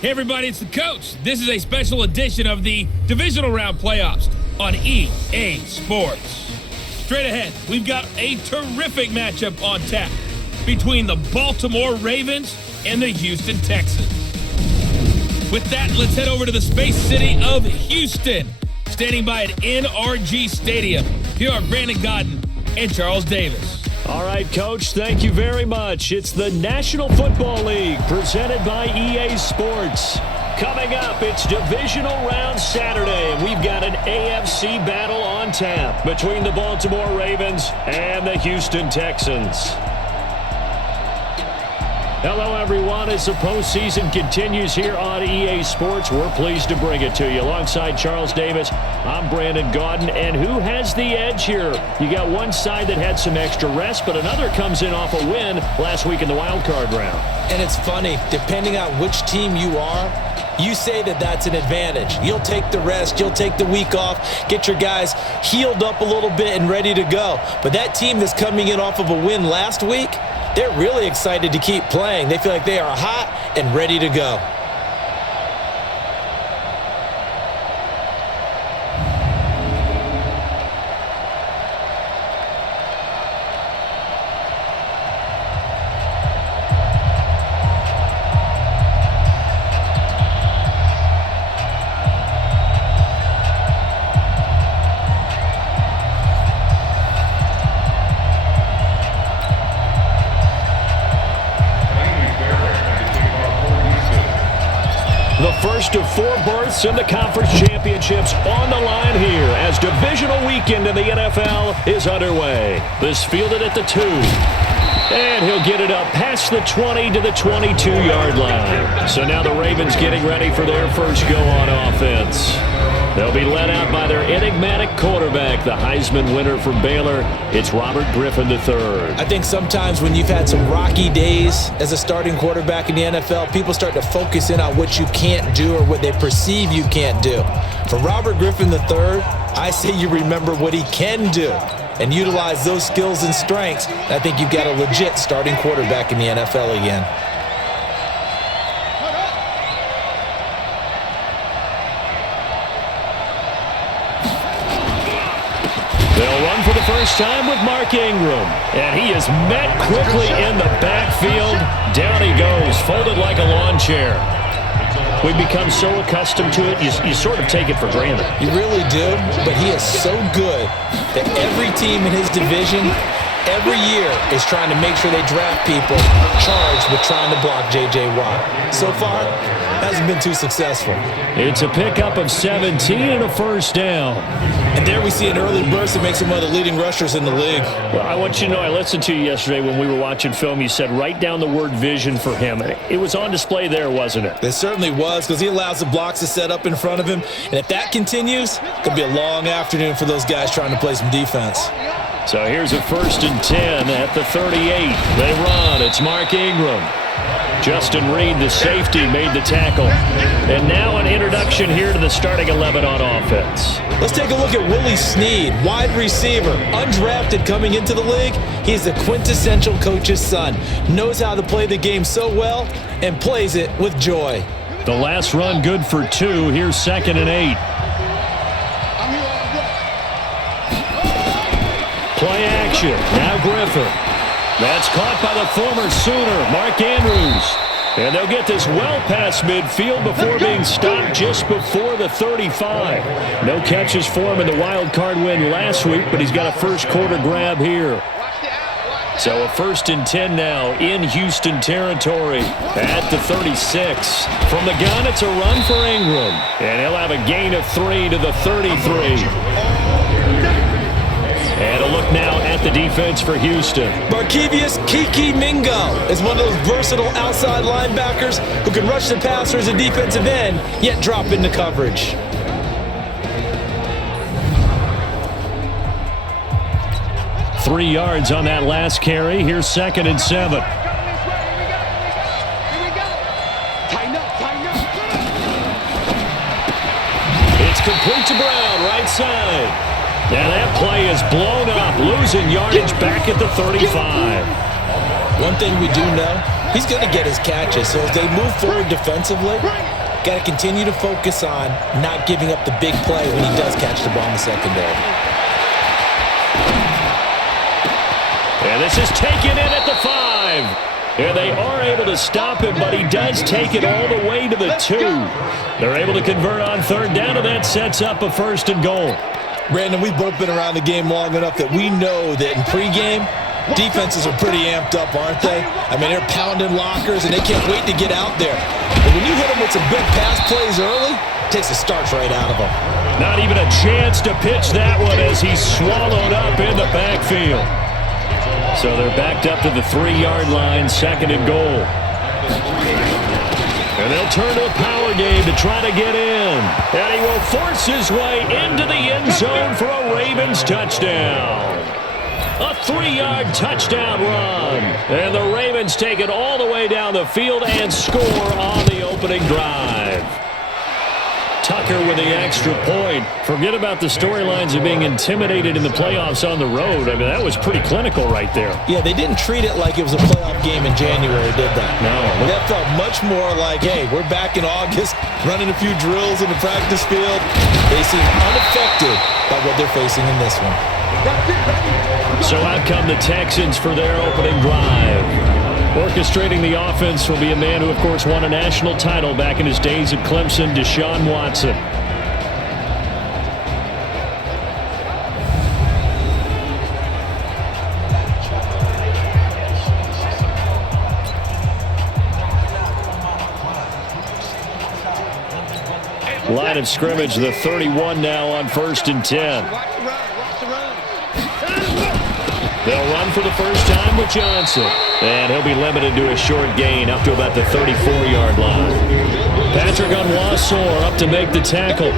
Hey everybody, it's the coach. This is a special edition of the Divisional Round Playoffs on EA Sports. Straight ahead, we've got a terrific matchup on tap between the Baltimore Ravens and the Houston Texans. With that, let's head over to the space city of Houston. Standing by at NRG Stadium, here are Brandon Godden and Charles Davis. All right, Coach, thank you very much. It's the National Football League presented by EA Sports. Coming up, it's Divisional Round Saturday, and we've got an AFC battle on tap between the Baltimore Ravens and the Houston Texans. Hello, everyone. As the postseason continues here on EA Sports, we're pleased to bring it to you. Alongside Charles Davis, I'm Brandon Godden. And who has the edge here? You got one side that had some extra rest, but another comes in off a win last week in the wild card round. And it's funny, depending on which team you are, you say that that's an advantage. You'll take the rest, you'll take the week off, get your guys healed up a little bit and ready to go. But that team that's coming in off of a win last week, they're really excited to keep playing. They feel like they are hot and ready to go. First of four berths in the conference championships on the line here as divisional weekend in the NFL is underway. This fielded at the 2. And he'll get it up past the 20 to the 22-yard line. So now the Ravens getting ready for their first go on offense. They'll be led out by their enigmatic quarterback, the Heisman winner from Baylor. It's Robert Griffin III. I think sometimes when you've had some rocky days as a starting quarterback in the NFL, people start to focus in on what you can't do or what they perceive you can't do. For Robert Griffin III, I say you remember what he can do and utilize those skills and strengths. I think you've got a legit starting quarterback in the NFL again. They'll run for the first time with Mark Ingram. And he is met quickly in the backfield. Down he goes, folded like a lawn chair. We've become so accustomed to it, you sort of take it for granted. You really do, but he is so good that every team in his division every year is trying to make sure they draft people charged with trying to block J.J. Watt. So far, hasn't been too successful. It's a pickup of 17 and a first down. And there we see an early burst that makes him one of the leading rushers in the league. Well, I want you to know, I listened to you yesterday when we were watching film. You said write down the word vision for him. It was on display there, wasn't it? It certainly was, because he allows the blocks to set up in front of him. And if that continues, it could be a long afternoon for those guys trying to play some defense. So here's a 1st and 10 at the 38. They run. It's Mark Ingram. Justin Reed, the safety, made the tackle. And now an introduction here to the starting 11 on offense. Let's take a look at Willie Snead, wide receiver, undrafted coming into the league. He's the quintessential coach's son. Knows how to play the game so well and plays it with joy. The last run good for 2. Here's 2nd and 8. Play action. Now Griffin. That's caught by the former Sooner, Mark Andrews. And they'll get this well past midfield before being stopped just before the 35. No catches for him in the wild card win last week, but he's got a first quarter grab here. So a 1st and 10 now in Houston territory at the 36. From the gun, it's a run for Ingram. And he'll have a gain of 3 to the 33. And a look now at the defense for Houston. Barkevius Kiki Mingo is one of those versatile outside linebackers who can rush the passer as a defensive end, yet drop into coverage. Three yards on that last carry. Here's 2nd and 7. It's complete to Brown, right side. And that play is blown up, losing yardage back at the 35. One thing we do know he's going to get his catches. So as they move forward defensively, got to continue to focus on not giving up the big play when he does catch the ball in the secondary. And this is taken in at the 5. And they are able to stop him, but he does take it all the way to the 2. They're able to convert on 3rd down, and that sets up a 1st and goal. Brandon, we've both been around the game long enough that we know that in pregame, defenses are pretty amped up, aren't they? I mean, they're pounding lockers, and they can't wait to get out there. But when you hit them with some big pass plays early, it takes the starch right out of them. Not even a chance to pitch that one as he's swallowed up in the backfield. So they're backed up to the 3-yard line, 2nd and goal. And they'll turn to a power game to try to get in. And he will force his way into the end zone for a Ravens touchdown. A 3-yard touchdown run. And the Ravens take it all the way down the field and score on the opening drive. Tucker with the extra point. Forget about the storylines of being intimidated in the playoffs on the road. I mean, that was pretty clinical right there. Yeah, they didn't treat it like it was a playoff game in January, did they? No. That felt much more like, hey, we're back in August, running a few drills in the practice field. They seem unaffected by what they're facing in this one. So out come the Texans for their opening drive. Orchestrating the offense will be a man who, of course, won a national title back in his days at Clemson, Deshaun Watson. Line of scrimmage, the 31 now on 1st and 10. They'll run for the first time with Johnson. And he'll be limited to a short gain up to about the 34-yard line. Patrick Onwuasor up to make the tackle.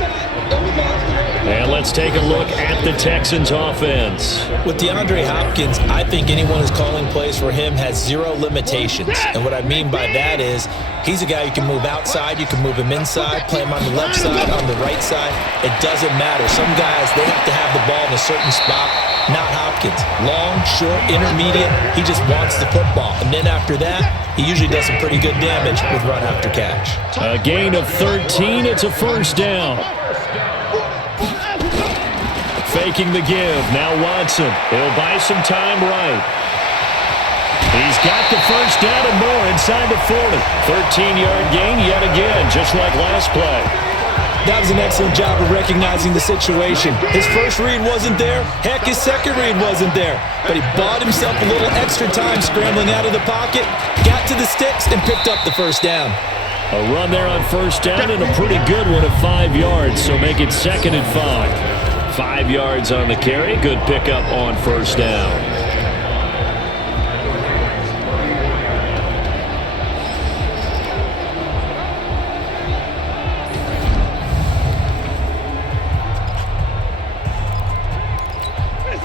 And let's take a look at the Texans offense. With DeAndre Hopkins, I think anyone who's calling plays for him has 0 limitations. And what I mean by that is he's a guy you can move outside, you can move him inside, play him on the left side, on the right side. It doesn't matter. Some guys, they have to have the ball in a certain spot. Not Hopkins. Long, short, intermediate. He just wants the football. And then after that, he usually does some pretty good damage with run after catch. A gain of 13. It's a 1st down. Faking the give. Now Watson. He'll buy some time right. He's got the 1st down and more inside the 40. 13-yard gain yet again, just like last play. That was an excellent job of recognizing the situation. His first read wasn't there. Heck, his second read wasn't there. But he bought himself a little extra time scrambling out of the pocket, got to the sticks, and picked up the 1st down. A run there on 1st down and a pretty good one at 5 yards, so make it 2nd and 5. 5 yards on the carry. Good pickup on 1st down.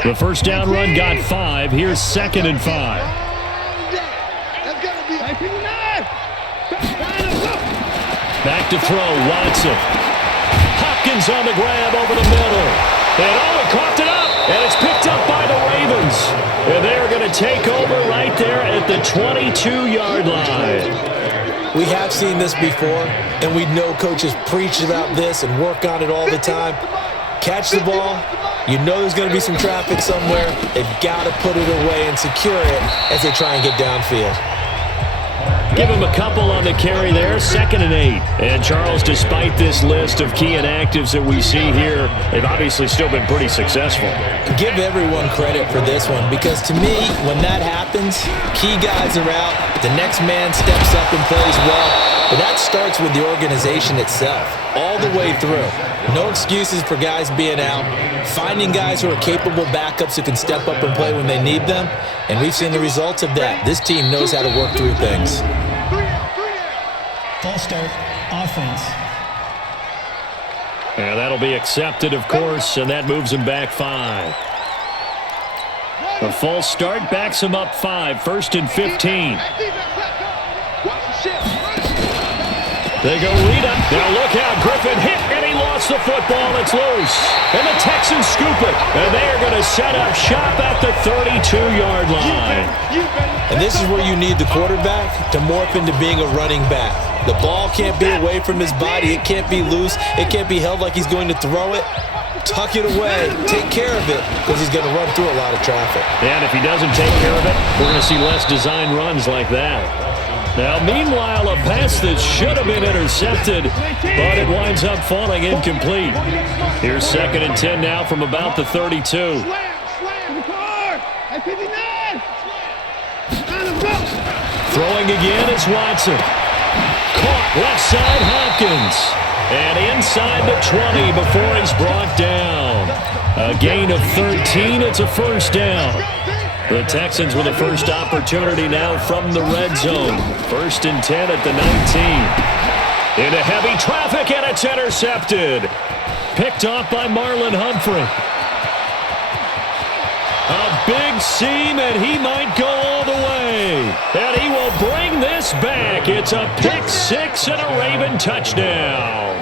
The 1st down run got 5. Here's 2nd and 5. Back to throw, Watson. Hopkins on the grab over the middle. And he coughed it up. And it's picked up by the Ravens. And they're going to take over right there at the 22-yard line. We have seen this before, and we know coaches preach about this and work on it all the time. Catch the ball. You know there's going to be some traffic somewhere. They've got to put it away and secure it as they try and get downfield. Give him a couple on the carry there, 2nd and 8. And Charles, despite this list of key inactives that we see here, they've obviously still been pretty successful. Give everyone credit for this one because to me, when that happens, key guys are out, the next man steps up and plays well. But that starts with the organization itself, all the way through. No excuses for guys being out, finding guys who are capable backups who can step up and play when they need them, and we've seen the results of that. This team knows how to work through things. False start, offense. And that'll be accepted, of course, and that moves him back 5. A false start backs him up 5, 1st and 15. They go read up. Now look out. Griffin hit, and he lost the football. It's loose. And the Texans scoop it. And they are going to set up shop at the 32-yard line. And this is where you need the quarterback to morph into being a running back. The ball can't be away from his body. It can't be loose. It can't be held like he's going to throw it. Tuck it away. Take care of it because he's going to run through a lot of traffic. And if he doesn't take care of it, we're going to see less design runs like that. Now, meanwhile, a pass that should have been intercepted, but it winds up falling incomplete. Here's 2nd and 10 now from about the 32. Throwing again, it's Watson. Caught left side, Hopkins. And inside the 20 before he's brought down. A gain of 13, it's a first down. The Texans with the first opportunity now from the red zone. 1st and 10 at the 19. Into heavy traffic, and it's intercepted. Picked off by Marlon Humphrey. A big seam, and he might go all the way. And he will bring this back. It's a pick six and a Raven touchdown.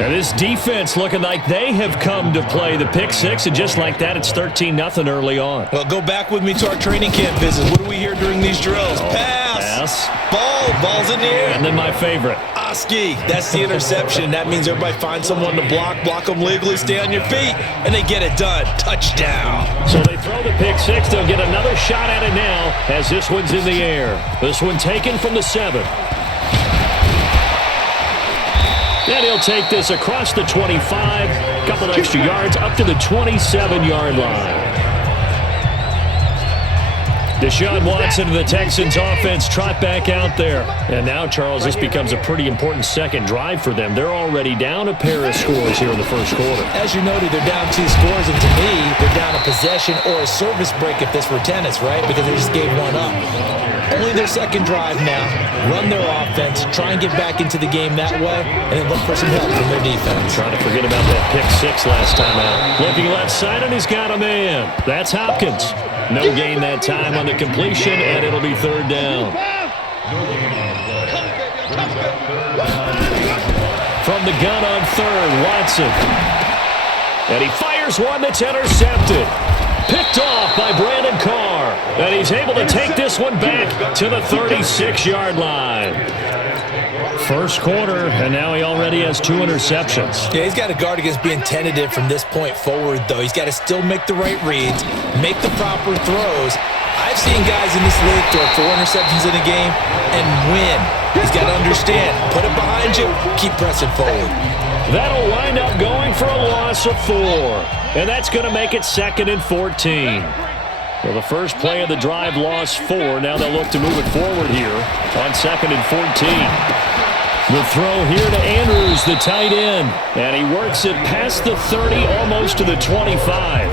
And this defense looking like they have come to play the pick six, and just like that, it's 13-0 early on. Well, go back with me to our training camp visits. What do we hear during these drills? Pass. Ball's in the air. And then my favorite. Oski. That's the interception. That means everybody finds someone to block them legally, stay on your feet, and they get it done. Touchdown. So they throw the pick six. They'll get another shot at it now as this one's in the air. This one taken from the 7. And he'll take this across the 25, a couple extra yards up to the 27-yard line. Deshaun Watson of the Texans offense trot back out there. And now, Charles, this becomes a pretty important second drive for them. They're already down a pair of scores here in the first quarter. As you noted, they're down 2 scores, and to me, they're down a possession or a service break if this were tennis, right? Because they just gave one up. Only their second drive now. Run their offense, try and get back into the game that way, and then look for some help from their defense. Trying to forget about that pick six last time out. Looking left side, and he's got a man. That's Hopkins. No gain that time on the completion, and it'll be 3rd down. From the gun on 3rd, Watson. And he fires one that's intercepted. Picked off by Brandon Carr. And he's able to take this one back to the 36-yard line. First quarter, and now he already has 2 interceptions. Yeah, he's got to guard against being tentative from this point forward, though. He's got to still make the right reads, make the proper throws. I've seen guys in this league throw 4 interceptions in a game and win. He's got to understand, put it behind you, keep pressing forward. That'll wind up going for a loss of 4. And that's going to make it 2nd and 14. Well, the first play of the drive lost 4. Now they'll look to move it forward here on 2nd and 14. The throw here to Andrews, the tight end. And he works it past the 30, almost to the 25.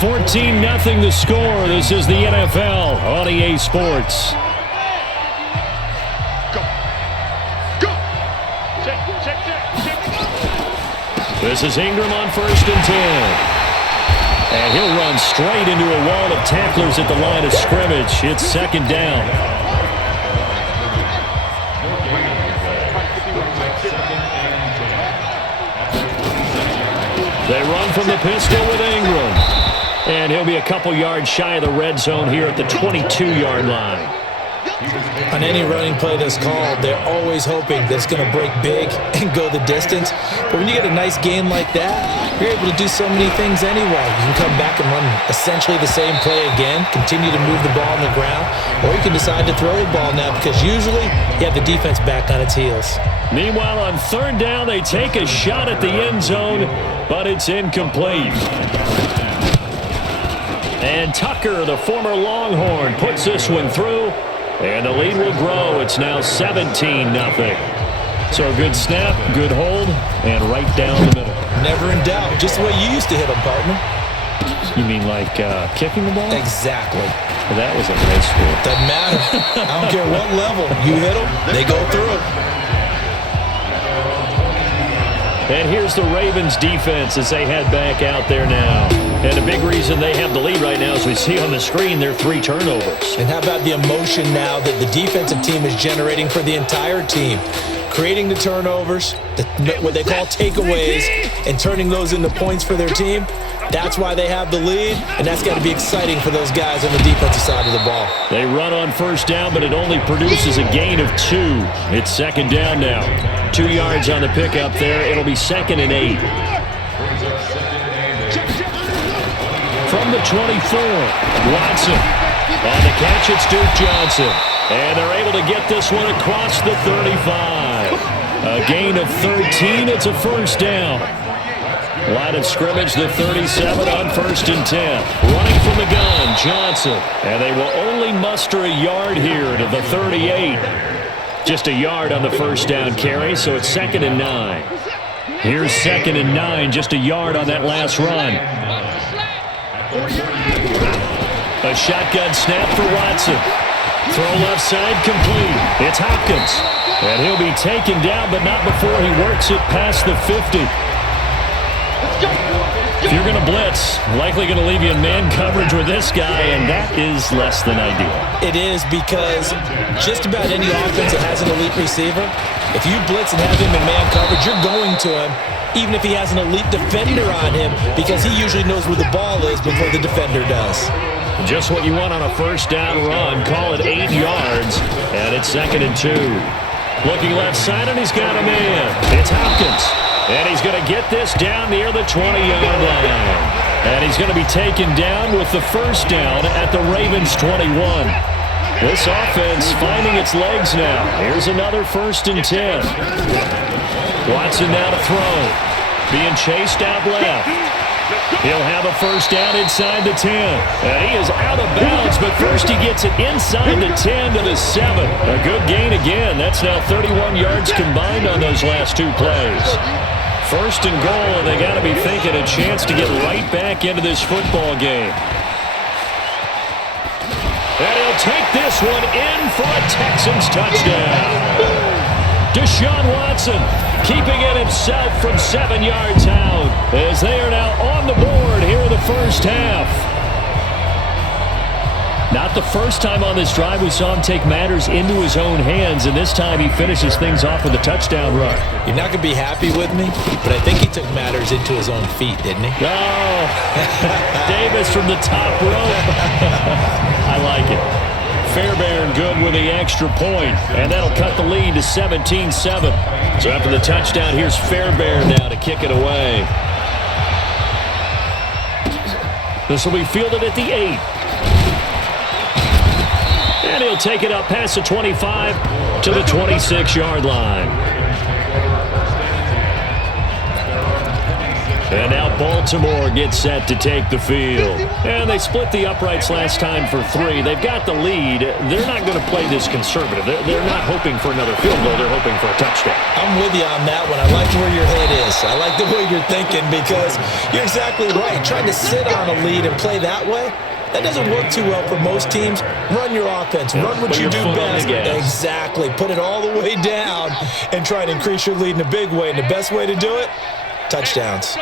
14-0 the score. This is the NFL on EA Sports. This is Ingram on 1st and 10. And he'll run straight into a wall of tacklers at the line of scrimmage. It's 2nd down. They run from the pistol with Ingram. And he'll be a couple yards shy of the red zone here at the 22-yard line. On any running play that's called, they're always hoping that it's going to break big and go the distance. But when you get a nice game like that, you're able to do so many things anyway. You can come back and run essentially the same play again, continue to move the ball on the ground, or you can decide to throw the ball now because usually you have the defense back on its heels. Meanwhile, on 3rd down, they take a shot at the end zone, but it's incomplete. And Tucker, the former Longhorn, puts this one through. And the lead will grow. It's now 17-0. So a good snap, good hold, and right down the middle. Never in doubt. Just the way you used to hit them, partner. You mean like kicking the ball? Exactly. Well, that was a high school. Doesn't matter. I don't care what level. You hit them, they go through it. And here's the Ravens defense as they head back out there now. And the big reason they have the lead right now, as we see on the screen, they're 3 turnovers. And how about the emotion now that the defensive team is generating for the entire team? Creating the turnovers, what they call takeaways, and turning those into points for their team. That's why they have the lead, and that's got to be exciting for those guys on the defensive side of the ball. They run on first down, but it only produces a gain of 2. It's second down now. 2 yards on the pickup there. It'll be 2nd and 8. From the 24, Watson. On the catch, it's Duke Johnson. And they're able to get this one across the 35. A gain of 13. It's a first down. Line of scrimmage, the 37 on 1st and 10. Running from the gun, Johnson. And they will only muster a yard here to the 38. Just a yard on the first down carry, so it's 2nd and 9. Here's 2nd and 9, just a yard on that last run. A shotgun snap for Watson. Throw left side, complete. It's Hopkins. And he'll be taken down, but not before he works it past the 50. If you're going to blitz, likely going to leave you in man coverage with this guy, and that is less than ideal. It is, because just about any offense that has an elite receiver, if you blitz and have him in man coverage, you're going to him, even if he has an elite defender on him, because he usually knows where the ball is before the defender does. Just what you want on a first down run. Call it 8 yards, and it's 2nd and 2. Looking left side, and he's got a man. It's Hopkins. And he's going to get this down near the 20-yard line. And he's going to be taken down with the first down at the Ravens' 21. This offense finding its legs now. Here's another 1st and 10. Watson now to throw. Being chased out left. He'll have a first down inside the 10. And he is out of bounds, but first he gets it inside the 10 to the 7. A good gain again. That's now 31 yards combined on those last 2 plays. 1st and goal, and they got to be thinking a chance to get right back into this football game. And he'll take this one in for a Texans touchdown. Deshaun Watson keeping it himself from 7 yards out as they are now on the board here in the first half. Not the first time on this drive we saw him take matters into his own hands, and this time he finishes things off with a touchdown run. You're not going to be happy with me, but I think he took matters into his own feet, didn't he? Oh, Davis from the top rope. I like it. Fairbairn good with the extra point, and that'll cut the lead to 17-7. So after the touchdown, here's Fairbairn now to kick it away. This will be fielded at the 8. And he'll take it up past the 25 to the 26-yard line. And now Baltimore gets set to take the field. And they split the uprights last time for 3. They've got the lead. They're not going to play this conservative. They're not hoping for another field goal. They're hoping for a touchdown. I'm with you on that one. I like where your head is. I like the way you're thinking, because you're exactly right. Trying to sit on a lead and play that way, that doesn't work too well for most teams. Run your offense. Run what you do best. Exactly. Put it all the way down and try to increase your lead in a big way. And the best way to do it, touchdowns.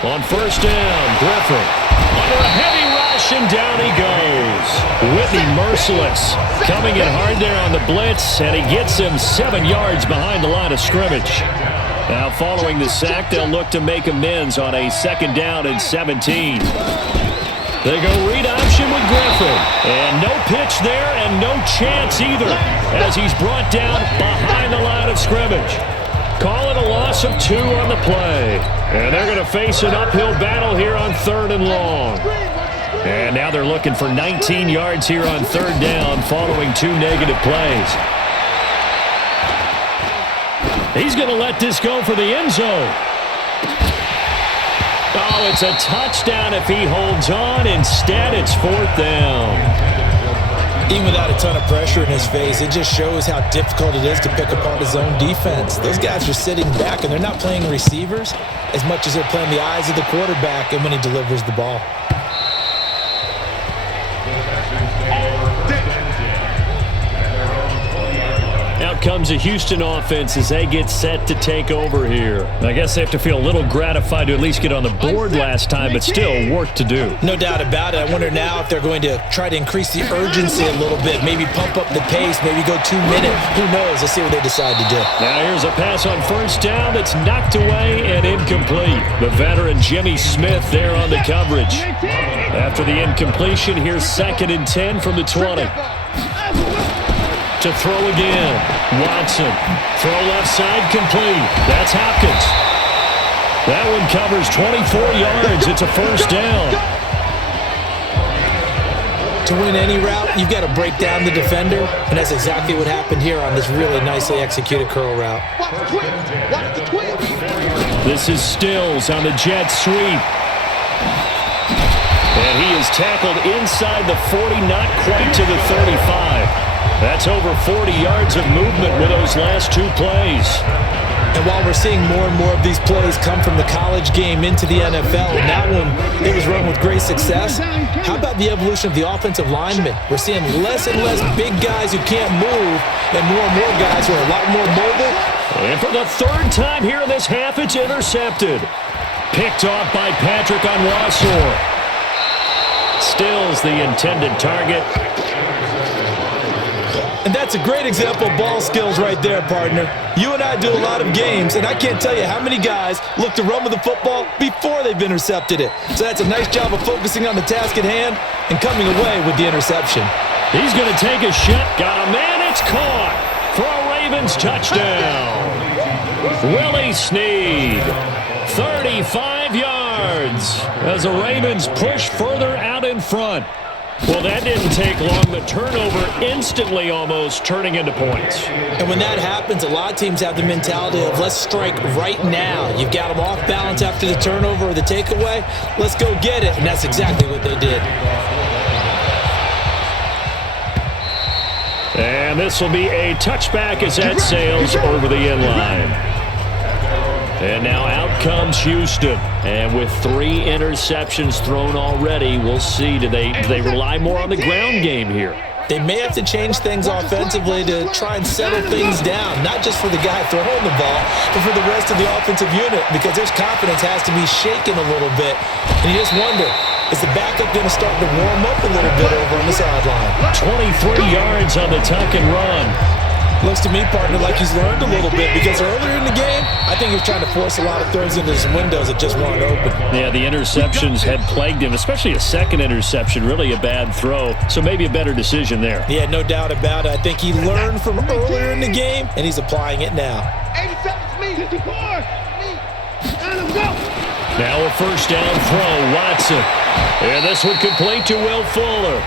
On first down, Griffin. Under a heavy rush, and down he goes. Whitney merciless. Coming in hard there on the blitz, and he gets him 7 yards behind the line of scrimmage. Now following the sack, they'll look to make amends on a 2nd down and 17. They go read option with Griffin. And no pitch there, and no chance either, as he's brought down behind the line of scrimmage. Call it a loss of 2 on the play. And they're going to face an uphill battle here on 3rd and long. And now they're looking for 19 yards here on 3rd down following 2 negative plays. He's going to let this go for the end zone. Oh, it's a touchdown if he holds on. Instead, it's 4th down. Even without a ton of pressure in his face, it just shows how difficult it is to pick apart his own defense. Those guys are sitting back, and they're not playing receivers as much as they're playing the eyes of the quarterback and when he delivers the ball. Out comes the Houston offense as they get set to take over here. I guess they have to feel a little gratified to at least get on the board last time, but still work to do. No doubt about it. I wonder now if they're going to try to increase the urgency a little bit, maybe pump up the pace, maybe go 2 minutes. Who knows? Let's see what they decide to do. Now here's a pass on first down that's knocked away and incomplete. The veteran Jimmy Smith there on the coverage. After the incompletion, here's 2nd and 10 from the 20. To throw again. Watson. Throw left side complete. That's Hopkins. That one covers 24 yards. It's a first down. To win any route, you've got to break down the defender, and that's exactly what happened here on this really nicely executed curl route. This is Stills on the jet sweep. And he is tackled inside the 40, not quite to the 35. That's over 40 yards of movement with those last 2 plays. And while we're seeing more and more of these plays come from the college game into the NFL, and that one, it was run with great success, how about the evolution of the offensive linemen? We're seeing less and less big guys who can't move and more guys who are a lot more mobile. And for the 3rd time here in this half, it's intercepted. Picked off by Patrick on Wassor. Stills the intended target. And that's a great example of ball skills right there, partner. You and I do a lot of games, and I can't tell you how many guys look to run with the football before they've intercepted it. So that's a nice job of focusing on the task at hand and coming away with the interception. He's going to take a shot. Got a man. It's caught for a Ravens touchdown. Willie Snead, 35 yards as the Ravens push further out in front. Well, that didn't take long. The turnover instantly almost turning into points. And when that happens, a lot of teams have the mentality of let's strike right now. You've got them off balance after the turnover or the takeaway. Let's go get it. And that's exactly what they did. And this will be a touchback as that sails over the end line. And now out comes Houston. And with 3 interceptions thrown already, we'll see. Do they rely more on the ground game here? They may have to change things offensively to try and settle things down, not just for the guy throwing the ball, but for the rest of the offensive unit, because their confidence has to be shaken a little bit. And you just wonder, is the backup going to start to warm up a little bit over on the sideline? 23 yards on the tuck and run. Looks to me, partner, like he's learned a little bit, because earlier in the game, I think he was trying to force a lot of throws into some windows that just weren't open. Yeah, the interceptions had plagued him, especially a second interception, really a bad throw. So maybe a better decision there. Yeah, no doubt about it. I think he learned from earlier in the game, and he's applying it now. 87's me, 54. Let him go. Now a first down throw, Watson. And this one complete to Will Fuller.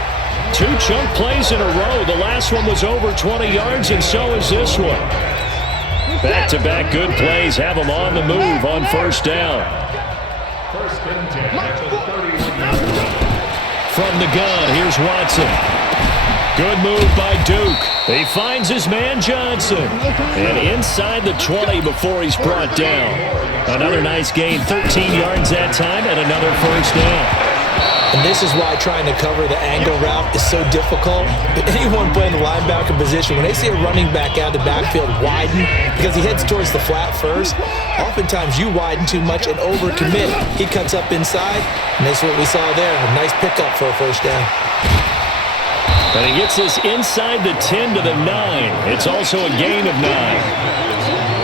2 chunk plays in a row. The last one was over 20 yards, and so is this one. Back-to-back good plays have them on the move on first down. From the gun, here's Watson. Good move by Duke. He finds his man Johnson. And inside the 20 before he's brought down. Another nice gain, 13 yards that time, and another first down. And this is why trying to cover the angle route is so difficult. But anyone playing the linebacker position, when they see a running back out of the backfield widen, because he heads towards the flat first, oftentimes you widen too much and overcommit. He cuts up inside, and that's what we saw there. A nice pickup for a first down. And he gets this inside the 10 to the 9. It's also a gain of 9.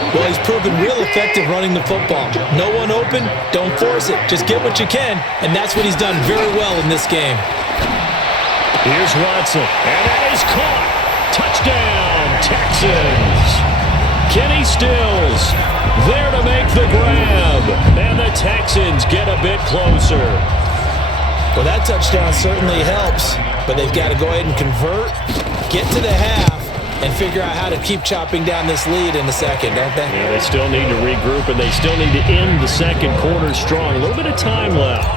Well, he's proven real effective running the football. No one open, don't force it. Just get what you can, and that's what he's done very well in this game. Here's Watson, and that is caught. Touchdown, Texans. Kenny Stills there to make the grab, and the Texans get a bit closer. Well, that touchdown certainly helps, but they've got to go ahead and convert, get to the half, and figure out how to keep chopping down this lead in the second, don't they? Yeah, they still need to regroup, and they still need to end the second quarter strong. A little bit of time left.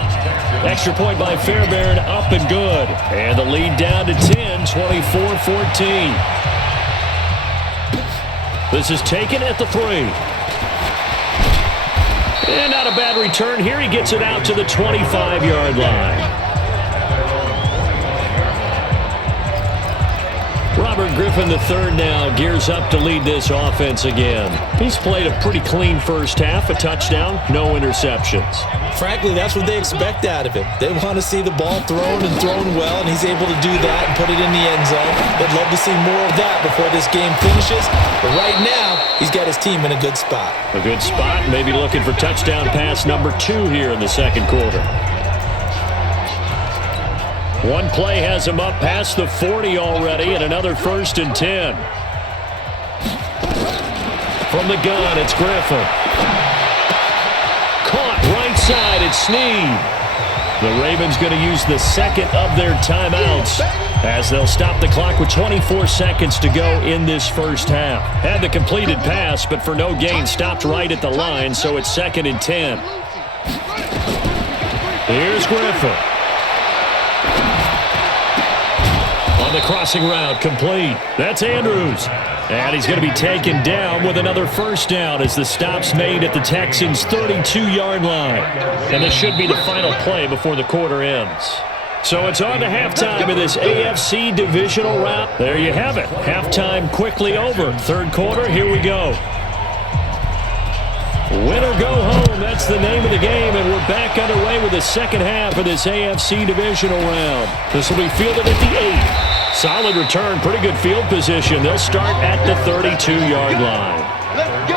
Extra point by Fairbairn, up and good. And the lead down to 10, 24-14. This is taken at the 3. And not a bad return here. He gets it out to the 25-yard line. Robert Robert Griffin III now gears up to lead this offense again. He's played a pretty clean first half, a touchdown, no interceptions. Frankly, that's what they expect out of him. They want to see the ball thrown and thrown well, and he's able to do that and put it in the end zone. They'd love to see more of that before this game finishes. But right now, he's got his team in a good spot. A good spot, maybe looking for touchdown pass number 2 here in the second quarter. One play has him up past the 40 already, and another 1st and 10. From the gun, it's Griffin. Caught right side, it's Snead. The Ravens going to use the second of their timeouts as they'll stop the clock with 24 seconds to go in this first half. Had the completed pass, but for no gain, stopped right at the line, so it's 2nd and 10. Here's Griffin. On the crossing route, complete. That's Andrews. And he's going to be taken down with another first down as the stop's made at the Texans' 32-yard line. And this should be the final play before the quarter ends. So it's on to halftime in this AFC Divisional round. There you have it. Halftime quickly over. Third quarter, here we go. Win or go home, that's the name of the game, and we're back underway with the second half of this AFC Divisional round. This will be fielded at the 8. Solid return, pretty good field position. They'll start at the 32-yard line. Let's go.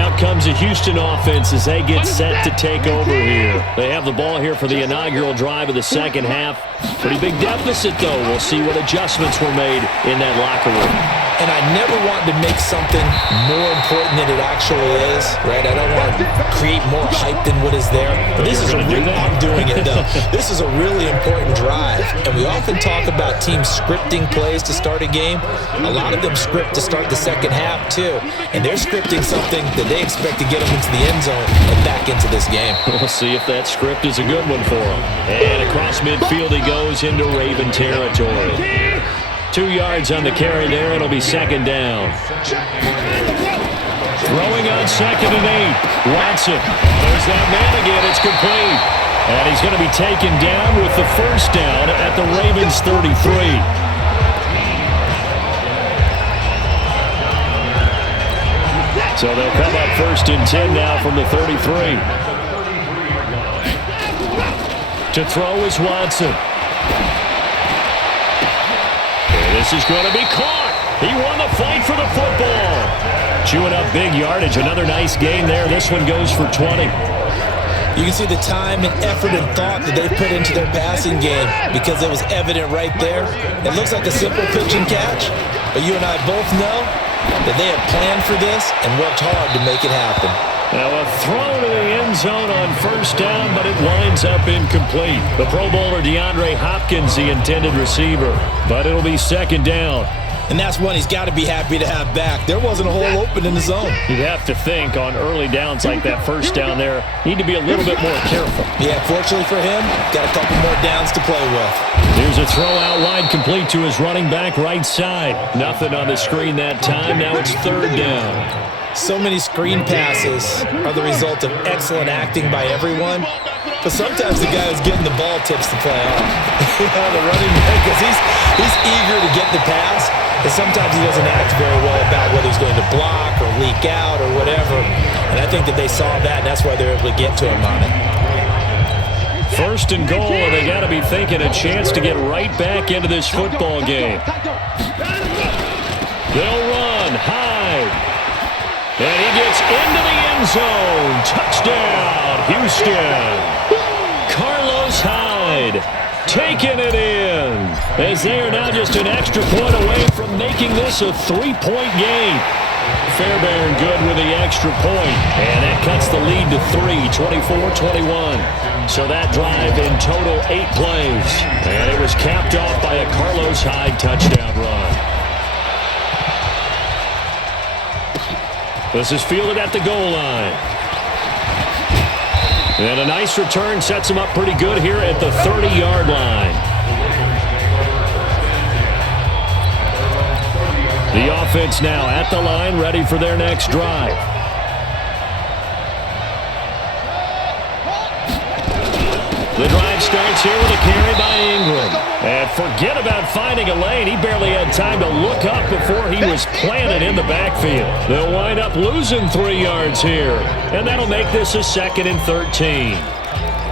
Out comes the Houston offense as they get set to take over here. They have the ball here for the inaugural drive of the second half. Pretty big deficit, though. We'll see what adjustments were made in that locker room. And I never want to make something more important than it actually is, right? I don't want to create more hype than what is there. But this is I'm doing it, though. This is a really important drive. And we often talk about teams scripting plays to start a game. A lot of them script to start the second half, too. And they're scripting something that they expect to get them into the end zone and back into this game. We'll see if that script is a good one for them. And across midfield he goes into Raven territory. 2 yards on the carry there. It'll be second down. Throwing on 2nd and 8. Watson. There's that man again. It's complete. And he's going to be taken down with the first down at the Ravens' 33. So they'll come up 1st and 10 now from the 33. To throw is Watson. This is going to be caught. He won the fight for the football. Chewing up big yardage. Another nice gain there. This one goes for 20. You can see the time and effort and thought that they put into their passing game because it was evident right there. It looks like a simple pitch and catch, but you and I both know that they have planned for this and worked hard to make it happen. Now a throw to the end zone on first down, but it winds up incomplete. The Pro Bowler DeAndre Hopkins, the intended receiver, but it'll be second down. And that's one he's got to be happy to have back. There wasn't a hole open in the zone. You'd have to think on early downs like that first down there, need to be a little bit more careful. Yeah, fortunately for him, got a couple more downs to play with. Here's a throw out wide, complete to his running back right side. Nothing on the screen that time. Now it's third down. So many screen passes are the result of excellent acting by everyone. But sometimes the guy who's getting the ball tips the play off. The running back, because he's eager to get the pass. And sometimes he doesn't act very well about whether he's going to block or leak out or whatever. And I think that they saw that, and that's why they're able to get to him on it. First and goal, and they got to be thinking a chance to get right back into this football game. They'll run, Hyde. And he gets into the end zone. Touchdown, Houston. Carlos Hyde taking it in as they are now just an extra point away from making this a 3-point game. Fairbairn good with the extra point, and that cuts the lead to 3, 24-21. So that drive in total 8 plays, and it was capped off by a Carlos Hyde touchdown run. This is fielded at the goal line. And a nice return sets him up pretty good here at the 30-yard line. The offense now at the line, ready for their next drive. The drive starts here with a carry by Ingram. And forget about finding a lane. He barely had time to look up before he was planted in the backfield. They'll wind up losing 3 yards here. And that'll make this a 2nd and 13.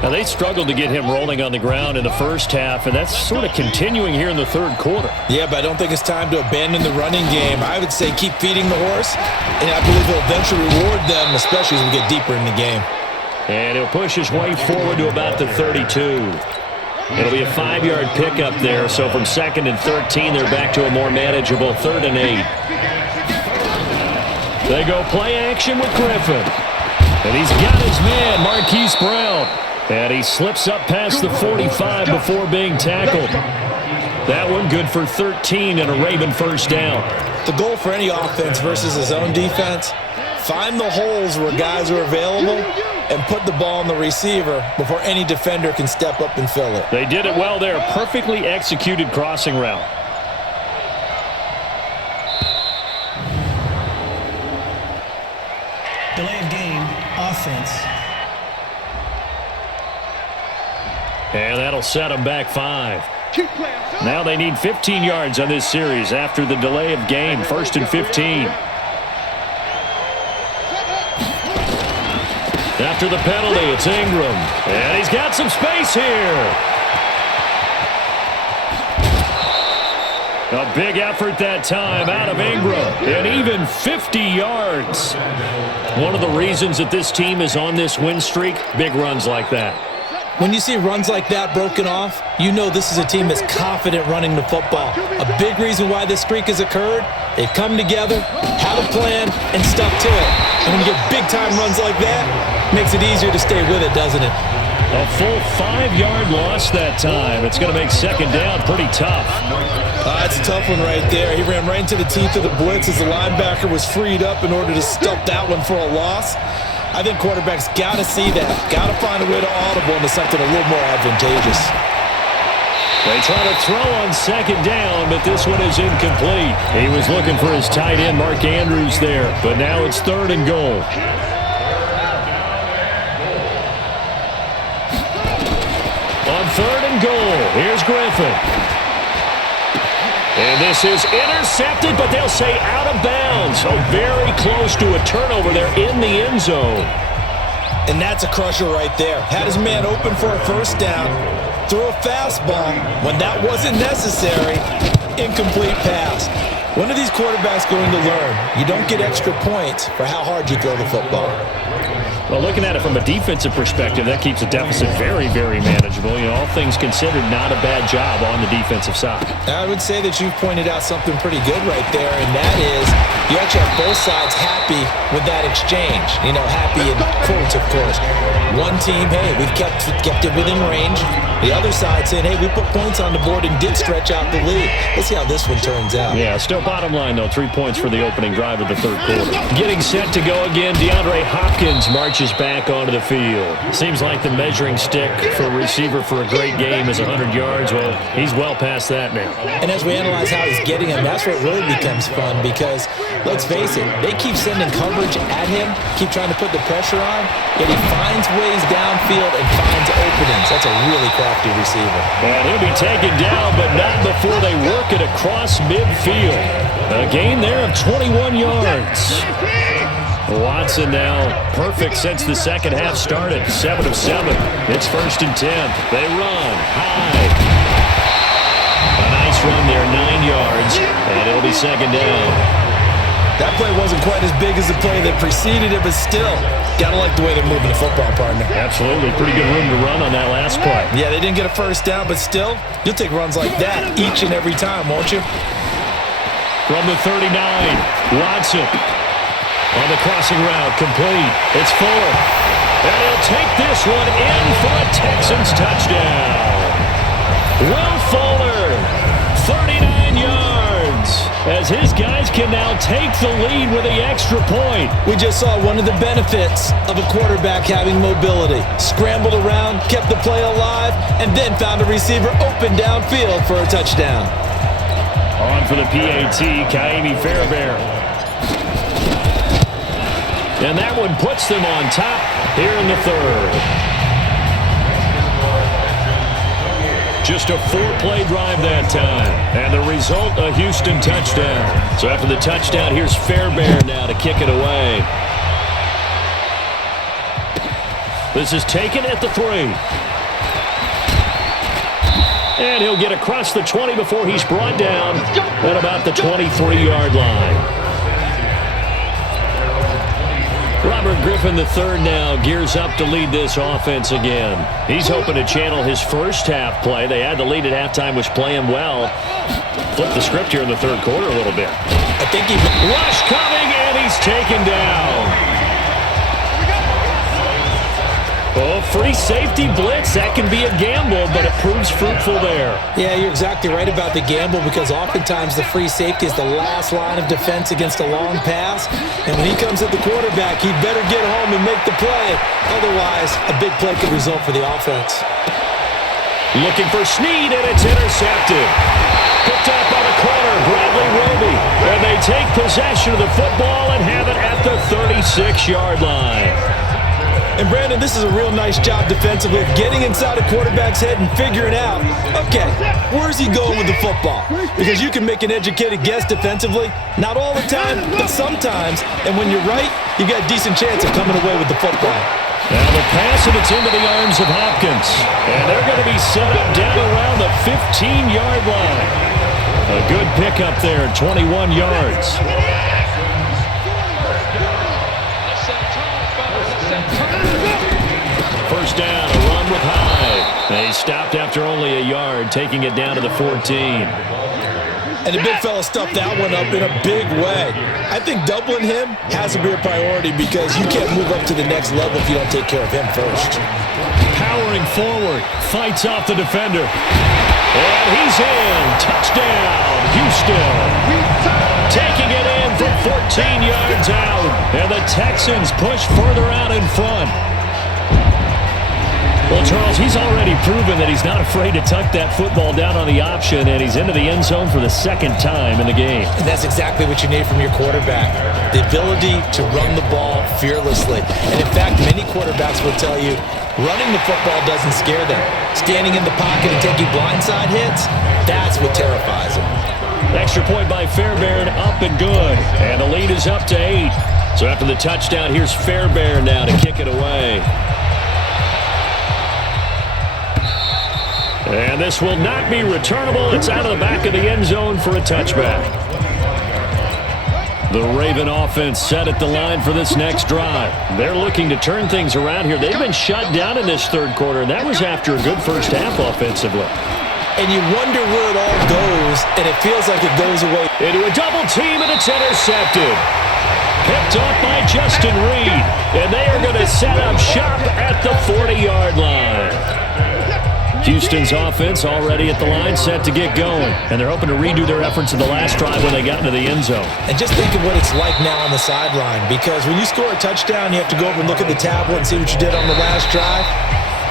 Now, they struggled to get him rolling on the ground in the first half, and that's sort of continuing here in the third quarter. Yeah, but I don't think it's time to abandon the running game. I would say keep feeding the horse, and I believe it'll eventually reward them, especially as we get deeper in the game. And he'll push his way forward to about the 32. It'll be a 5-yard pickup there, so from 2nd and 13, they're back to a more manageable 3rd and 8. They go play action with Griffin. And he's got his man, Marquise Brown. And he slips up past the 45 before being tackled. That one good for 13 and a Raven first down. The goal for any offense versus his own defense, find the holes where guys are available and put the ball on the receiver before any defender can step up and fill it. They did it well there. Perfectly executed crossing route. Delay of game, offense. And that'll set them back 5. Now they need 15 yards on this series after the delay of game. 1st and 15. After the penalty, it's Ingram. And he's got some space here. A big effort that time out of Ingram. And even 50 yards. One of the reasons that this team is on this win streak, big runs like that. When you see runs like that broken off, you know this is a team that's confident running the football. A big reason why this streak has occurred, they've come together, had a plan, and stuck to it. And when you get big-time runs like that, it makes it easier to stay with it, doesn't it? A full 5-yard loss that time. It's going to make 2nd down pretty tough. That's a tough one right there. He ran right into the teeth of the blitz as the linebacker was freed up in order to stop that one for a loss. I think quarterbacks got to see that. Got to find a way to audible into something a little more advantageous. They try to throw on 2nd down, but this one is incomplete. He was looking for his tight end, Mark Andrews, there. But now it's 3rd and goal. On 3rd and goal, here's Griffin. And this is intercepted, but they'll say out of bounds. So very close to a turnover there in the end zone. And that's a crusher right there. Had his man open for a 1st down, threw a fastball. When that wasn't necessary, incomplete pass. When are these quarterbacks going to learn? You don't get extra points for how hard you throw the football. Well, looking at it from a defensive perspective, that keeps the deficit very, very manageable. You know, all things considered, not a bad job on the defensive side. I would say that you've pointed out something pretty good right there, and that is you actually have both sides happy with that exchange. You know, happy in quotes, of course. One team, hey, we've kept it within range. The other side saying, hey, we put points on the board and did stretch out the lead. Let's see how this one turns out. Yeah, still bottom line, though, 3 points for the opening drive of the 3rd quarter. Getting set to go again, DeAndre Hopkins marches back onto the field. Seems like the measuring stick for a receiver for a great game is 100 yards. Well, he's well past that now. And as we analyze how he's getting them, that's where it really becomes fun because, let's face it, they keep sending coverage at him, keep trying to put the pressure on, yet he finds ways downfield and finds openings. That's a really crafty receiver. And he'll be taken down, but not before they work it across midfield. A gain there of 21 yards. Watson now perfect since the 2nd half started. 7 of 7. It's 1st and 10. They run high. A nice run there, 9 yards, and it'll be 2nd down. That play wasn't quite as big as the play that preceded it, but still, gotta like the way they're moving the football, partner. Absolutely. Pretty good room to run on that last play. Yeah, they didn't get a 1st down, but still, you'll take runs like that each and every time, won't you? From the 39, Watson on the crossing route, complete. It's Fuller. And he'll take this one in for a Texans touchdown. Will Fuller, 39 yards, as his guys can now take the lead with the extra point. We just saw one of the benefits of a quarterback having mobility. Scrambled around, kept the play alive, and then found a receiver open downfield for a touchdown. On for the PAT, Kaimi Fairbairn. And that one puts them on top here in the 3rd. Just a 4-play drive that time. And the result, a Houston touchdown. So after the touchdown, here's Fairbairn now to kick it away. This is taken at the 3. And he'll get across the 20 before he's brought down at about the 23-yard line. Robert Griffin III now gears up to lead this offense again. He's hoping to channel his first half play. They had the lead at halftime, was playing well. Flip the script here in the third quarter a little bit. I think he... Rush coming, and he's taken down. Oh, free safety blitz. That can be a gamble, but it proves fruitful there. Yeah, you're exactly right about the gamble because oftentimes the free safety is the last line of defense against a long pass. And when he comes at the quarterback, he better get home and make the play. Otherwise, a big play could result for the offense. Looking for Snead, and it's intercepted. Picked up on the corner, Bradley Roby. And they take possession of the football and have it at the 36-yard line. And, Brandon, this is a real nice job defensively of getting inside a quarterback's head and figuring out, okay, where's he going with the football? Because you can make an educated guess defensively. Not all the time, but sometimes. And when you're right, you've got a decent chance of coming away with the football. Now the pass, and it's into the arms of Hopkins. And they're going to be set up down around the 15-yard line. A good pickup there, 21 yards. First down, a run with Hyde. They stopped after only a yard, taking it down to the 14. And the big fella stuffed that one up in a big way. I think doubling him has to be a priority because you can't move up to the next level if you don't take care of him first. Powering forward, fights off the defender. And he's in. Touchdown, Houston. Taking it in from 14 yards out. And the Texans push further out in front. Well, Charles, he's already proven that he's not afraid to tuck that football down on the option, and he's into the end zone for the second time in the game. And that's exactly what you need from your quarterback, the ability to run the ball fearlessly. And, in fact, many quarterbacks will tell you running the football doesn't scare them. Standing in the pocket and taking blindside hits, that's what terrifies them. Extra point by Fairbairn, up and good. And the lead is up to 8. So after the touchdown, here's Fairbairn now to kick it away. And this will not be returnable. It's out of the back of the end zone for a touchback. The Raven offense set at the line for this next drive. They're looking to turn things around here. They've been shut down in this third quarter, and that was after a good first half offensively. And you wonder where it all goes, and it feels like it goes away. Into a double team, and it's intercepted. Picked up by Justin Reed, and they are going to set up shop at the 40-yard line. Houston's offense already at the line, set to get going. And they're hoping to redo their efforts in the last drive when they got into the end zone. And just think of what it's like now on the sideline, because when you score a touchdown, you have to go over and look at the tablet and see what you did on the last drive.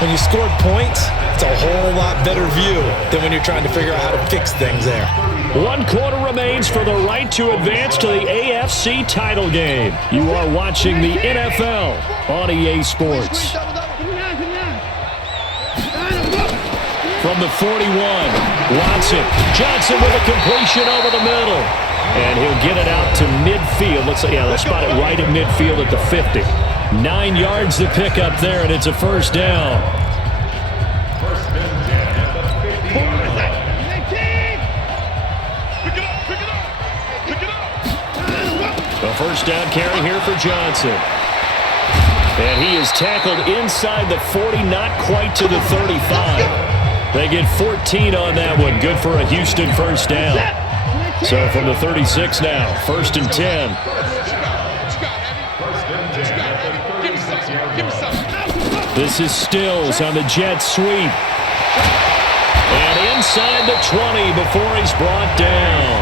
When you scored points, it's a whole lot better view than when you're trying to figure out how to fix things there. 1 quarter remains for the right to advance to the AFC title game. You are watching the NFL on EA Sports. From the 41, Watson. Johnson with a completion over the middle. And he'll get it out to midfield. Looks like, yeah, they'll spot it right at midfield at the 50. 9 yards to pick up there, and it's a first down. A first down carry here for Johnson. And he is tackled inside the 40, not quite to the 35. They get 14 on that one. Good for a Houston first down. So from the 36 now, 1st and 10. This is Stills on the jet sweep. And inside the 20 before he's brought down.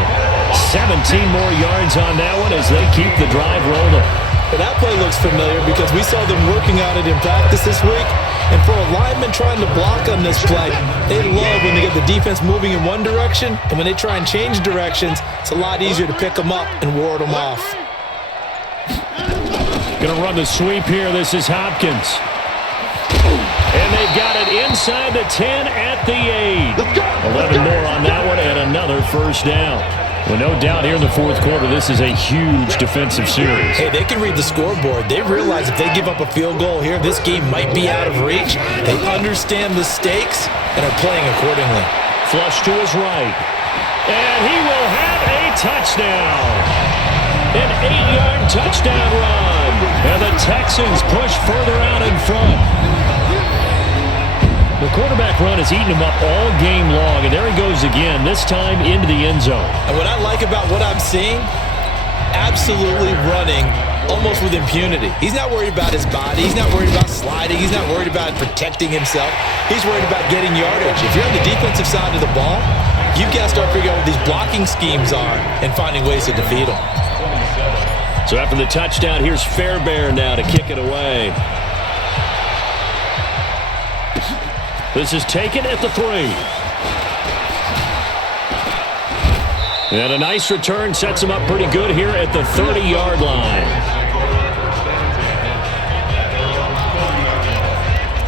17 more yards on that one as they keep the drive rolling. But that play looks familiar because we saw them working on it in practice this week. And for a lineman trying to block on this play, they love when they get the defense moving in one direction, and when they try and change directions, it's a lot easier to pick them up and ward them off. Going to run the sweep here. This is Hopkins. And they've got it inside the 10 at the 8. first down. Well, no doubt here in the fourth quarter, this is a huge defensive series. Hey, they can read the scoreboard. They realize if they give up a field goal here, this game might be out of reach. They understand the stakes and are playing accordingly. Flush to his right. And he will have a touchdown. An 8-yard touchdown run. And the Texans push further out in front. The quarterback run has eaten him up all game long, and there he goes again, this time into the end zone. And what I like about what I'm seeing, absolutely running almost with impunity. He's not worried about his body. He's not worried about sliding. He's not worried about protecting himself. He's worried about getting yardage. If you're on the defensive side of the ball, you've got to start figuring out what these blocking schemes are and finding ways to defeat them. So after the touchdown, here's Fairbairn now to kick it away. This is taken at the 3. And a nice return sets him up pretty good here at the 30-yard line.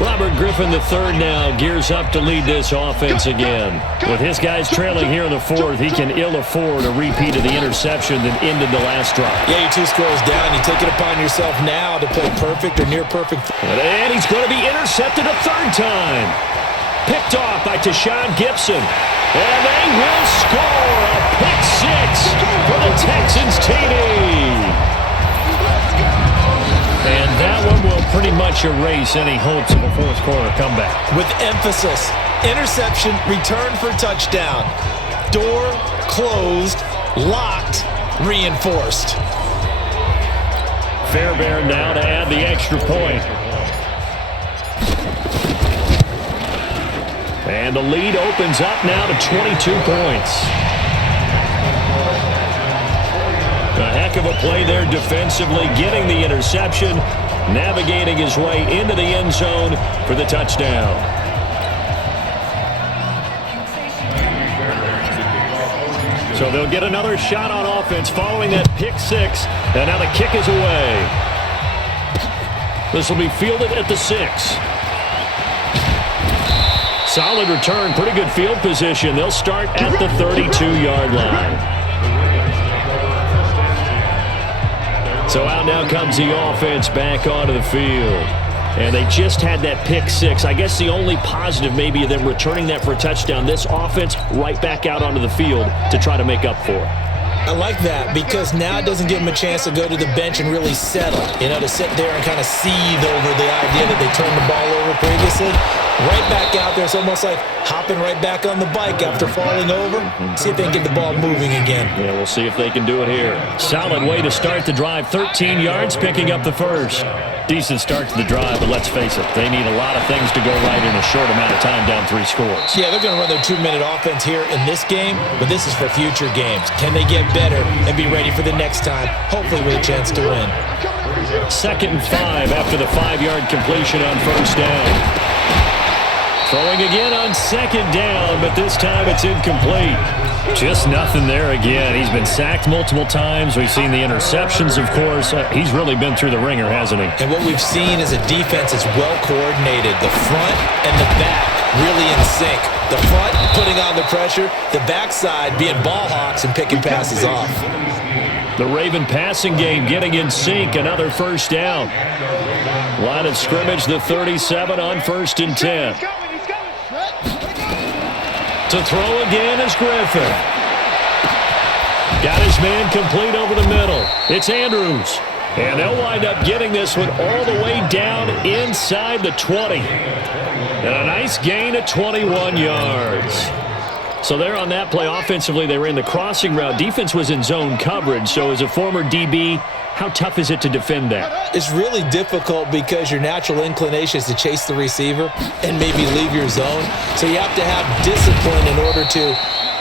Robert Griffin III now gears up to lead this offense again. With his guys trailing here in the fourth, he can ill afford a repeat of the interception that ended the last drive. Yeah, you're 2 scores down. You take it upon yourself now to play perfect or near perfect. And he's going to be intercepted a 3rd time. Picked off by Tashawn Gibson. And they will score a pick 6 for the Texans TD. And that one will pretty much erase any hopes of a fourth quarter comeback. With emphasis, interception, return for touchdown. Door closed, locked, reinforced. Fairbairn now to add the extra point. And the lead opens up now to 22 points. A heck of a play there defensively, getting the interception, navigating his way into the end zone for the touchdown. So they'll get another shot on offense following that pick 6, and now the kick is away. This will be fielded at the 6. Solid return, pretty good field position. They'll start at the 32-yard line. So out now comes the offense back onto the field. And they just had that pick 6. I guess the only positive maybe of them returning that for a touchdown. This offense right back out onto the field to try to make up for it. I like that because now it doesn't give them a chance to go to the bench and really settle. You know, to sit there and kind of seethe over the idea that they turned the ball over previously. Right back out there. It's almost like hopping right back on the bike after falling over. See if they can get the ball moving again. Yeah, we'll see if they can do it here. Solid way to start the drive. 13 yards, picking up the first. Decent start to the drive, but let's face it, they need a lot of things to go right in a short amount of time down 3 scores. Yeah, they're going to run their 2-minute offense here in this game, but this is for future games. Can they get better and be ready for the next time, hopefully with a chance to win? 2nd and 5 after the 5-yard completion on first down. Throwing again on 2nd down, but this time it's incomplete. Just nothing there again. He's been sacked multiple times. We've seen the interceptions, of course. He's really been through the ringer, hasn't he? And what we've seen is a defense that's well coordinated. The front and the back really in sync. The front putting on the pressure, the backside being ball hawks and picking passes off. The Raven passing game getting in sync. Another first down. Line of scrimmage, the 37 on 1st and 10. To throw again is Griffin. Got his man complete over the middle. It's Andrews. And they'll wind up getting this one all the way down inside the 20. And a nice gain of 21 yards. So there on that play, offensively, they ran the crossing route. Defense was in zone coverage. So as a former DB, how tough is it to defend that? It's really difficult because your natural inclination is to chase the receiver and maybe leave your zone. So you have to have discipline in order to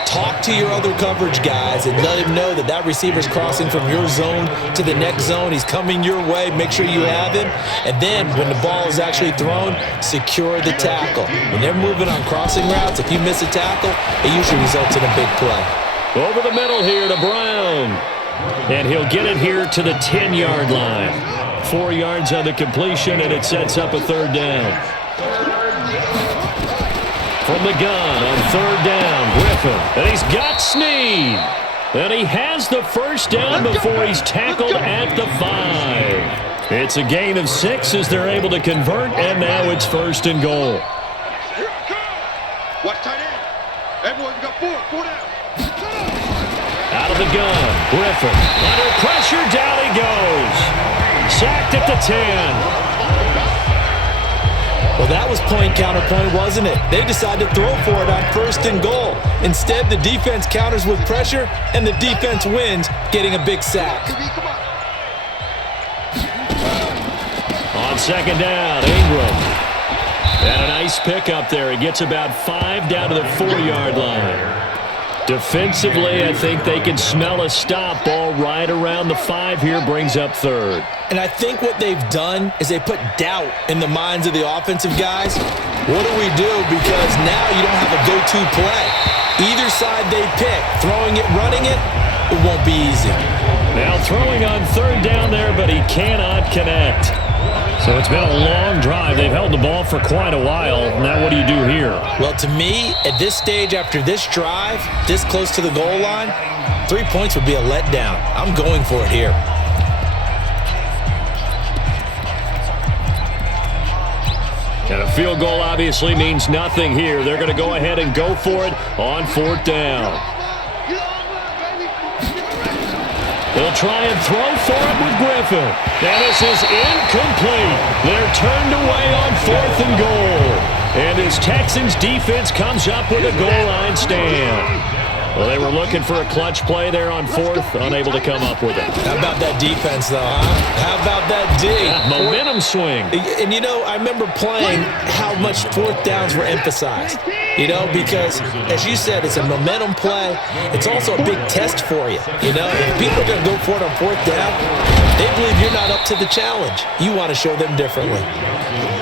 talk to your other coverage guys and let him know that that receiver's crossing from your zone to the next zone. He's coming your way. Make sure you have him. And then when the ball is actually thrown, secure the tackle. When they're moving on crossing routes, if you miss a tackle, it usually results in a big play. Over the middle here to Brown. And he'll get it here to the 10-yard line. 4 yards on the completion, and it sets up a 3rd down. From the gun on 3rd down, Griffin. Griffin. And he's got Snead. And he has the first down before he's tackled at the 5. It's a gain of 6 as they're able to convert, and now it's 1st and goal. Watch tight end. Everyone's got 4 down. Out of the gun, Griffin. Under pressure, down he goes. Sacked at the 10. Well, that was point counterpoint, wasn't it? They decided to throw for it on 1st and goal. Instead, the defense counters with pressure, and the defense wins, getting a big sack. On 2nd down, Ingram. And a nice pickup there. He gets about 5 down to the 4-yard line. Defensively, I think they can smell a stop. Ball right around the 5 here, brings up 3rd. And I think what they've done is they put doubt in the minds of the offensive guys. What do we do? Because now you don't have a go-to play. Either side they pick, throwing it, running it, it won't be easy. Now throwing on 3rd down there, but he cannot connect. So it's been a long drive. They've held the ball for quite a while. Now what do you do here? Well, to me, at this stage after this drive, this close to the goal line, 3 points would be a letdown. I'm going for it here. And a field goal obviously means nothing here. They're going to go ahead and go for it on 4th down. They'll try and throw for it with Griffin. And this is incomplete. They're turned away on 4th and goal. And his Texans defense comes up with a goal line stand. Well, they were looking for a clutch play there on 4th, unable to come up with it. How about that defense, though, huh? How about that D? Momentum swing. And, you know, I remember playing how much 4th downs were emphasized. You know, because, as you said, it's a momentum play. It's also a big test for you. You know, if people are going to go for it on 4th down, they believe you're not up to the challenge. You want to show them differently.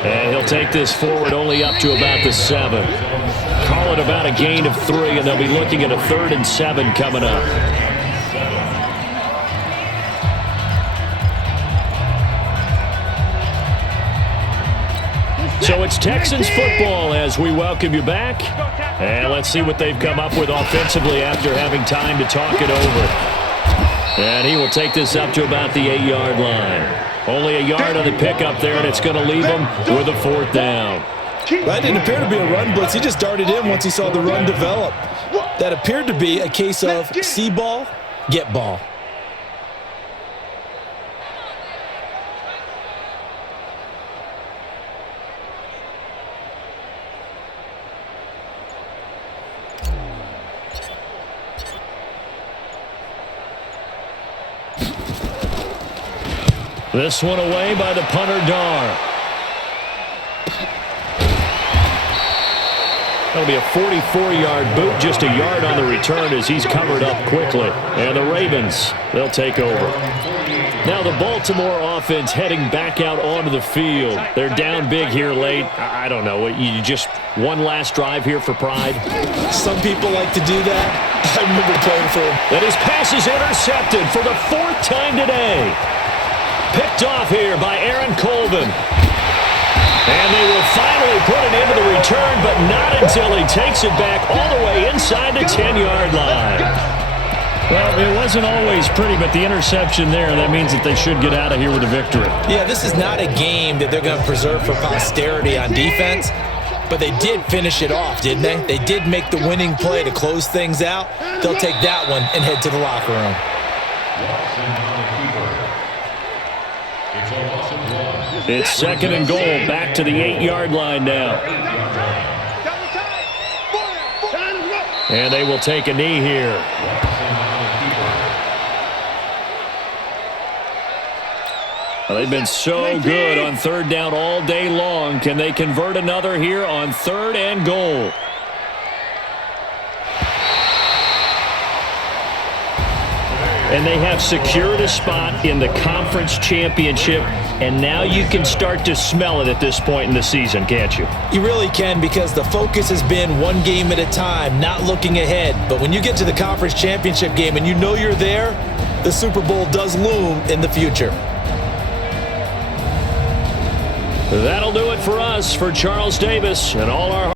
And he'll take this forward only up to about the 7. Call it about a gain of 3, and they'll be looking at a 3rd and 7 coming up. So it's Texans football as we welcome you back. And let's see what they've come up with offensively after having time to talk it over. And he will take this up to about the 8-yard line. Only a yard on the pickup there, and it's going to leave him with a 4th down. That didn't appear to be a run blitz. He just darted in once he saw the run develop. That appeared to be a case of see ball, get ball. This one away by the punter, Dar. That'll be a 44-yard boot, just a yard on the return as he's covered up quickly. And the Ravens, they'll take over. Now the Baltimore offense heading back out onto the field. They're down big here late. I don't know. You just one last drive here for pride? Some people like to do that. I remember playing for him. And his pass is intercepted for the 4th time today. Picked off here by Aaron Colvin. And they will finally put it into the return, but not until he takes it back all the way inside the 10-yard line. Well, it wasn't always pretty, but the interception there, that means that they should get out of here with a victory. Yeah, this is not a game that they're going to preserve for posterity on defense, but they did finish it off, didn't they? They did make the winning play to close things out. They'll take that one and head to the locker room. It's 2nd and goal, back to the 8-yard line now. And they will take a knee here. Well, they've been so good on 3rd down all day long. Can they convert another here on 3rd and goal? And they have secured a spot in the conference championship, and now you can start to smell it at this point in the season, can't you? You really can, because the focus has been one game at a time, not looking ahead. But when you get to the conference championship game and you know you're there, the Super Bowl does loom in the future. That'll do it for us. For Charles Davis and all our